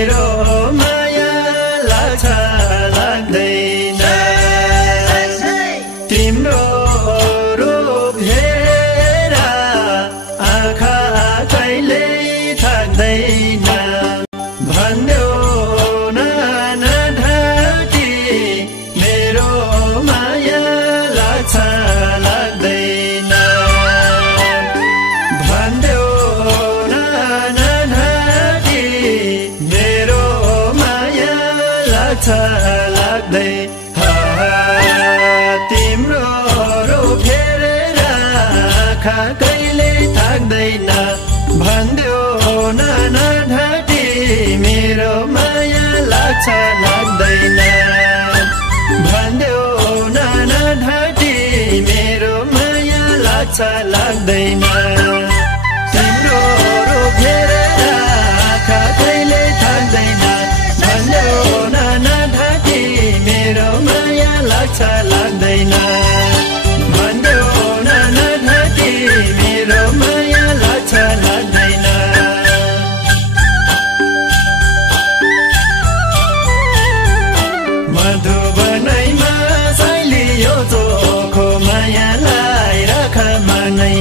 मेरो माया लाग्छ लाग्दैन तिम्रो रूप हेरेर आँखा कहिले थाक्दैन भन्देऊ न नढाकी मेरो माया लाग्छ लाग्दैन भन्देऊ न नढाकी मेरो माया लाग्छ लाग्दैन तिम्रो रूप हेरेर आँखा कहिले थाक्दैन भन्देऊ न नढाकी मेरो माया लाग्छ लाग्दैन भन्देऊ न नढाकी मेरो माया लाग्छ लाग्दैन तिम्रो रूप हेरेर आँखा कहिले थाक्दैन भन्देऊ न नढाकी मेरो माया लाग्छ लाग्दैन भन्देऊ न नढाकी मेरो माया लाग्छ लाग्दैन मधुबनैमा साइलियो चोखो मायालाई राख मनै